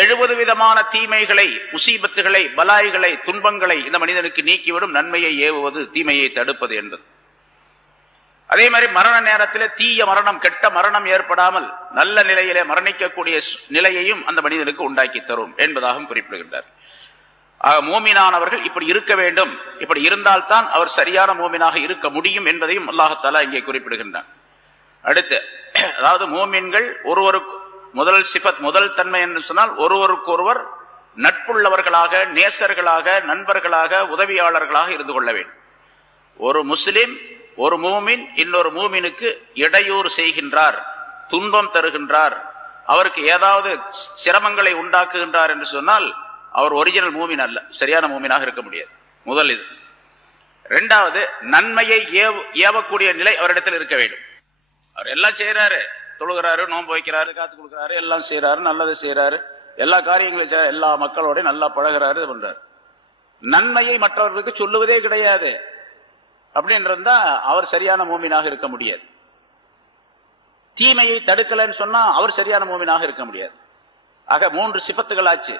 70 விதமான தீமைகளை, முசீபத்துகளை, பலாய்களை, துன்பங்களை இந்த மனிதனுக்கு நீக்கிவிடும் நன்மையை ஏவுவது, தீமையை தடுப்பது என்பது. அதே மாதிரி மரண நேரத்தில் தீய மரணம், கெட்ட மரணம் ஏற்படாமல் நல்ல நிலையிலே மரணிக்கக்கூடிய நிலையையும் அந்த மனிதனுக்கு உண்டாக்கி தரும் என்பதாகவும் குறிப்பிடுகின்றார். மூமினானவர்கள் இப்படி இருக்க வேண்டும், இப்படி இருந்தால்தான் அவர் சரியான மூமினாக இருக்க முடியும் என்பதையும் அல்லாஹ் தஆலா இங்கே குறிப்பிடுகின்றார். அடுத்து, அதாவது மூமின்கள் ஒருவருக்கு முதல் சிபத், முதல் தன்மை என்று சொன்னால் ஒருவருக்கொருவர் நட்புள்ளவர்களாக, நேசர்களாக, நண்பர்களாக, உதவியாளர்களாக இருந்து கொள்ள வேண்டும். ஒரு முஸ்லிம், ஒரு மூமின் இன்னொரு மூமினுக்கு இடையூறு செய்கின்றார், துன்பம் தருகின்றார், அவருக்கு ஏதாவது சிரமங்களை உண்டாக்குகின்றார் என்று சொன்னால் அவர் ஒரிஜினல் மூமின் அல்ல, சரியான மூமினாக இருக்க முடியாது. முதல் இது. இரண்டாவது, நன்மையை ஏவக்கூடிய நிலை அவரிடத்தில் இருக்க வேண்டும். அவர் எல்லாம் செய்யறாரு, தொழுகிறாரு, நோன்பு வைக்கிறாரு, காத்து கொடுக்கிறாரு, எல்லாம் செய்யறாரு, நல்லது செய்யறாரு, எல்லா காரியங்களும் எல்லா மக்களோட நல்லா பழகிறாரு, பண்றாரு. நன்மையை மற்றவர்களுக்கு சொல்லுவதே கிடையாது அப்படின்றதா அவர் சரியான மூமினாக இருக்க முடியாது. தீமையை தடுக்கலன்னு சொன்னா அவர் சரியான மூமினாக இருக்க முடியாது. ஆக 3 சிபத்துகள் ஆச்சு.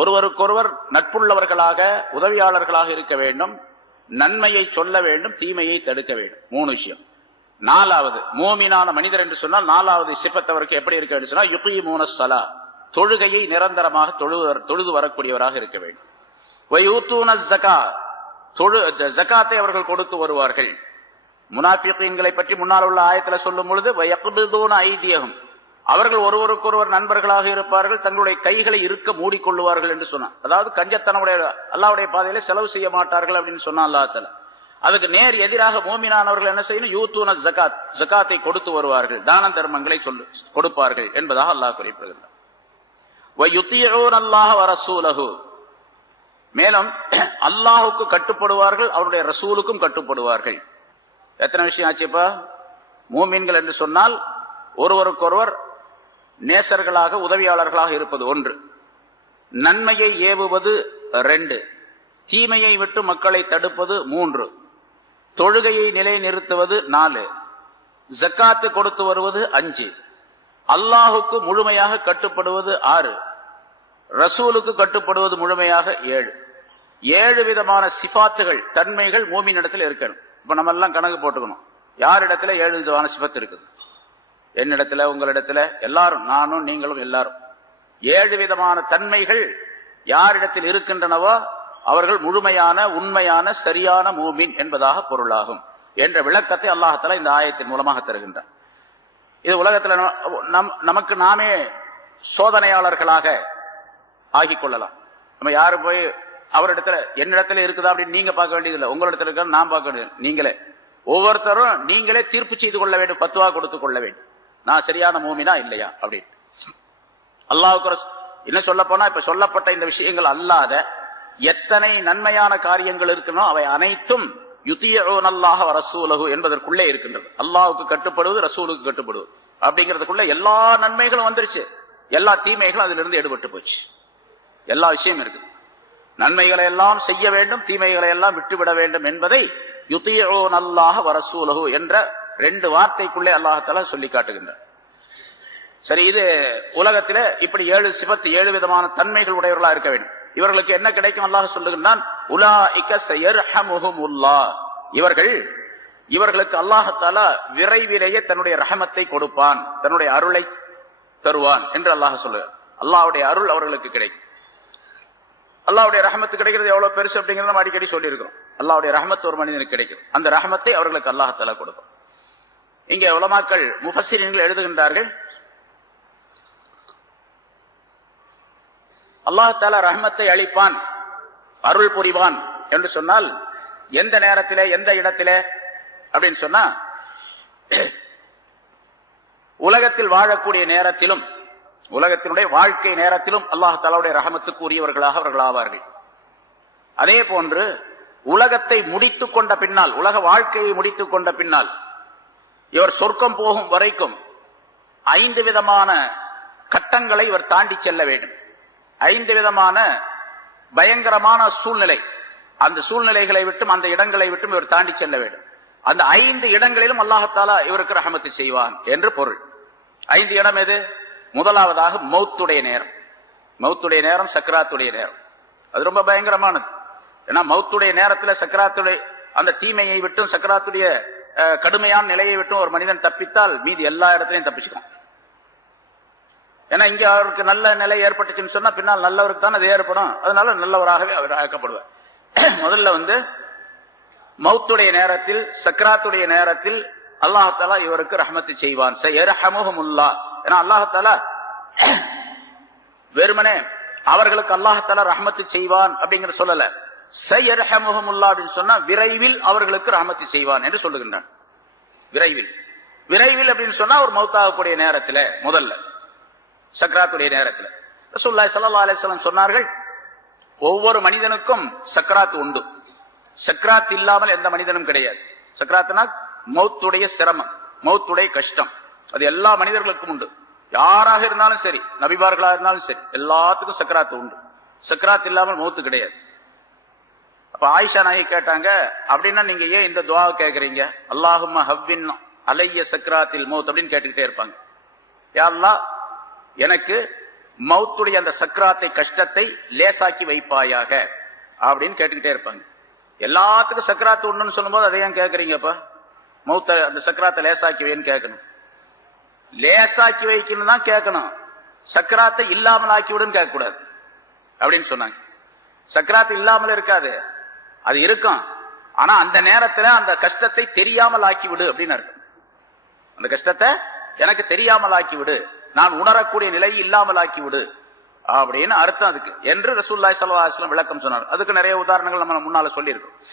ஒருவருக்கொருவர் நட்புள்ளவர்களாக, உதவியாளர்களாக இருக்க வேண்டும், நன்மையை சொல்ல வேண்டும், தீமையை தடுக்க வேண்டும். 3 விஷயம். 4வது, மூமினான மனிதர் என்று சொன்னால் 4வது சிபத்தவருக்கு எப்படி இருக்க வேண்டும் சொன்னால், யுகீமூன ஸலா, தொழுகையை நிரந்தரமாக தொழுது வரக்கூடியவராக இருக்க வேண்டும். வயூத்தூன ஸகா, ஜகாத்தை அவர்கள் கொடுத்து வருவார்கள். முனாஃபிகீன்களை பற்றி முன்னால் உள்ள ஆயத்துல சொல்லும் பொழுது, வயக்பிதுன ஐதியஹும், அவர்கள் ஒருவருக்கொருவர் நண்பர்களாக இருப்பார்கள், தங்களுடைய கைகளை இருக்க மூடிக்கொள்ளுவார்கள் என்று சொன்னார். அதாவது கஞ்சத்தனமுடைய அல்லாஹ்வுடைய பாதையில செலவு செய்ய மாட்டார்கள் அப்படின்னு சொன்னா அல்லாஹ் தஆலா. அதுக்கு நேர் எதிராக மூமினானவர்கள் என்ன செய்யணும்? யூத்தூன ஜகாத், ஜகாத்தை கொடுத்து வருவார்கள், தான தர்மங்களை கொடுப்பார்கள் என்பதாக அல்லாஹ் குறிப்பிடுகிறார். வயுத்தீஊன அல்லாஹ வ ரசூலஹு, மேலும் அல்லாஹுக்கு கட்டுப்படுவார்கள், அவருடைய ரசூலுக்கும் கட்டுப்படுவார்கள். எத்தனை விஷயம் ஆச்சுப்பா? மூமின்கள் என்று சொன்னால் ஒருவருக்கொருவர் நேசர்களாக, உதவியாளர்களாக இருப்பது 1, நன்மையை ஏவுவது 2, தீமையை விட்டு மக்களை தடுப்பது 3, தொழுகையை நிலைநிறுத்துவது 4, ஜக்காத்து கொடுத்து வருவது 5, அல்லாஹுக்கு முழுமையாக கட்டுப்படுவது 6, ரசூலுக்கு கட்டுப்படுவது முழுமையாக 7. 7 விதமான சிபாத்துகள், தன்மைகள் மூமினிடத்தில் இருக்கணும். இப்ப நம்ம எல்லாம் கணக்கு போட்டுக்கணும், யாரிடத்துல 7 விதமான சிபத்து இருக்குது. என்னிடத்துல, உங்களிடத்துல, எல்லாரும், நானும் நீங்களும் எல்லாரும் 7 விதமான தன்மைகள் யாரிடத்தில் இருக்கின்றனவோ அவர்கள் முழுமையான, உண்மையான, சரியான மூமின் என்பதாக பொருளாகும் என்ற விளக்கத்தை அல்லாஹ் தஆலா இந்த ஆயத்தின் மூலமாக தருகின்றார். இது உலகத்துல நமக்கு நாமே சோதனையாளர்களாக ஆகிக் கொள்ளலாம். நம்ம யாரு போய் அவரிடத்துல என்னிடத்துல இருக்குதா அப்படின்னு நீங்க பார்க்க வேண்டியதில்லை, உங்களிடத்துல இருக்க நான் பார்க்க வேண்டியது. நீங்களே ஒவ்வொருத்தரும் நீங்களே தீர்ப்பு செய்து கொள்ள வேண்டும், பத்துவா கொடுத்துக் கொள்ள வேண்டும், நான் சரியான மூமினா இல்லையா அப்படின்னு. அல்லாஹ்வுக்கு என்ன சொல்ல போனா, இப்ப சொல்லப்பட்ட இந்த விஷயங்கள் அல்லாத எத்தனை நன்மையான காரியங்கள் இருக்கணும் அவை அனைத்தும் யுதீஊன அல்லாஹ வ ரசூலஹு என்பதற்குள்ளே இருக்கின்றது. அல்லாஹ்வுக்கு கட்டுப்படுவது, ரசூலுக்கு கட்டுப்படுவது அப்படிங்கிறதுக்குள்ள எல்லா நன்மைகளும் வந்துருச்சு, எல்லா தீமைகளும் அதிலிருந்து எடுபட்டு போச்சு. எல்லா விஷயம் இருக்கு. நன்மைகளை எல்லாம் செய்ய வேண்டும், தீமைகளை எல்லாம் விட்டுவிட வேண்டும் என்பதை யுதீஊன அல்லாஹ வ ரசூலஹு என்ற 2 வார்த்தைக்குள்ளே அல்லாஹ் தஆலா சொல்லி காட்டுகின்றார். சரி, இது உலகத்தில இப்படி 7 சிபத்து, 7 விதமான தன்மைகள் உடையவர்களா இருக்க வேண்டும். இவர்களுக்கு என்ன கிடைக்கும்? அல்லாஹ் சொல்லுகின்றான், உலாயிக ஸயர்ஹமுஹுமுல்லாஹ், இவர்களுக்கு அல்லாஹ் தஆலா விரைவிலேயே தன்னுடைய ரஹமத்தை கொடுப்பான், தன்னுடைய அருளை தருவான் என்று அல்லாஹ் சொல்லுகிறார். அல்லாஹ்வுடைய அருள் அவர்களுக்கு கிடைக்கும். அல்லாஹ்வுடைய ரஹமத்து கிடைக்கிறது எவ்வளவு பெருசு அப்படிங்கறத நம்ம அடிக்கடி சொல்லி இருக்கிறோம். அல்லாஹ்வுடைய ரஹமத் ஒரு மனிதனுக்கு கிடைக்கும், அந்த ரஹமத்தை அவர்களுக்கு அல்லாஹ் தஆலா கொடுப்பான். இங்கே உலமாக்கள், முஃபஸ்ஸிரீன்கள் எழுதுகின்றார்கள், அல்லாஹ் தஆலா ரஹமத்தை அளிப்பான், அருள் புரிவான் என்று சொன்னால் எந்த நேரத்திலே, எந்த இடத்திலே அப்படின்னு சொன்னா, உலகத்தில் வாழக்கூடிய நேரத்திலும், உலகத்தினுடைய வாழ்க்கை நேரத்திலும் அல்லாஹ் தஆலாவுடைய ரஹமத்துக்கு உரியவர்களாக அவர்கள் ஆவார்கள். அதே போன்று உலகத்தை முடித்துக் கொண்ட பின்னால், உலக வாழ்க்கையை முடித்துக் கொண்ட பின்னால் இவர் சொர்க்கம் போகும் வரைக்கும் 5 விதமான கட்டங்களை இவர் தாண்டி செல்ல வேண்டும். 5 விதமான பயங்கரமான சூழ்நிலை, அந்த சூழ்நிலைகளை விட்டும், அந்த இடங்களை விட்டும் இவர் தாண்டி செல்ல வேண்டும். அந்த 5 இடங்களிலும் அல்லாஹ் தஆலா இவருக்கு ரஹமத்து செய்வான் என்று பொருள். 5 இடம் எது? முதலாவதாக மௌத்துடைய நேரம். மௌத்துடைய நேரம் சக்கராத்துடைய நேரம். அது ரொம்ப பயங்கரமானது. ஏன்னா மௌத்துடைய நேரத்தில் சக்கராத்துடைய அந்த தீமையை விட்டும் சக்கராத்துடைய கடுமையான நிலையை விட்டும் ஒரு மனிதன் தப்பித்தால் மீதி எல்லா இடத்துலையும் தப்பிச்சுக்கலாம். ஏன்னா இங்க அவருக்கு நல்ல நிலை ஏற்பட்டுச்சுன்னு சொன்னா பின்னால் நல்லவருக்கு தான் அது ஏற்படும். அதனால நல்லவராகவே அவர் ஆக்கப்படுவார். முதல்ல மௌத்துடைய நேரத்தில் சக்கராத்துடைய நேரத்தில் அல்லாஹாலா இவருக்கு ரஹ்மத்து செய்வான். ஏன்னா அல்லாஹாலா வெறுமனே அவர்களுக்கு அல்லாஹாலா ரஹ்மத்து செய்வான் அப்படிங்கிற சொல்லல. சையர்ஹமுஹுமுல்லாஹ் அப்படின்னு சொன்னா விரைவில் அவர்களுக்கு ரஹ்மத்து செய்வான் என்று சொல்லுகின்றான். விரைவில் அப்படின்னு சொன்னா ஒரு மௌத்தாகக்கூடிய நேரத்துல, முதல்ல சக்கராத்துடைய நேரத்துல ரசூலுல்லாஹி ஸல்லல்லாஹு அலைஹி வஸல்லம் சொன்னார்கள், ஒவ்வொரு மனிதனுக்கும் சக்கராத் உண்டு. சக்கராத் இல்லாமல் எந்த மனிதனும் கிடையாது. சக்கராத்னா மௌத்துடைய சிரமம், மௌத்துடைய கஷ்டம், அது எல்லா மனிதர்களுக்கும் உண்டு. யாராக இருந்தாலும் சரி, நபிமார்களாக இருந்தாலும் சரி, எல்லாத்துக்கும் சக்கராத் உண்டு. சக்கராத் இல்லாமல் மௌத்து கிடையாது. அப்ப ஆயிஷா நாயகி கேட்டாங்க, அப்படின்னா நீங்க ஏன் இந்த துஆ கேக்குறீங்க? அல்லாஹும்ம ஹவ்வின் அலைய சக்கராத்தில் மௌத் அப்படின்னு கேட்டுக்கிட்டே இருப்பாங்க. யா அல்லாஹ், எனக்கு மௌத்துடைய அந்த சக்கராத்தை கஷ்டத்தை லேசாக்கி வைப்பாயாக அப்படின்னு கேட்டுக்கிட்டே இருப்பாங்க. எல்லாத்துக்கும் சக்கராத்து உண்டுன்னு சொல்லும்போது அதை ஏன் கேட்கறீங்கப்பா? மௌத்த அந்த சக்கராத்தை லேசாக்கி வைன்னு கேட்கணும். லேசாக்கி வைக்கணும் தான் கேட்கணும். சக்கராத்தை இல்லாமல் ஆக்கி விடுன்னு கேட்க கூடாது அப்படின்னு சொன்னாங்க. சக்கராத்து இல்லாமல் இருக்காது, அது இருக்கும். ஆனா அந்த நேரத்துல அந்த கஷ்டத்தை தெரியாமல் ஆக்கி விடு அப்படின்னு அர்த்தம். அந்த கஷ்டத்தை எனக்கு தெரியாமல் ஆக்கி விடு, நான் உணரக்கூடிய நிலையை இல்லாமல் ஆக்கி விடு அப்படின்னு அர்த்தம் அதுக்கு என்று ரசூலுல்லாஹி ஸல்லல்லாஹு அலைஹி வஸல்லம் விளக்கம் சொன்னார். அதுக்கு நிறைய உதாரணங்கள் நம்ம முன்னால சொல்லி இருக்கோம்.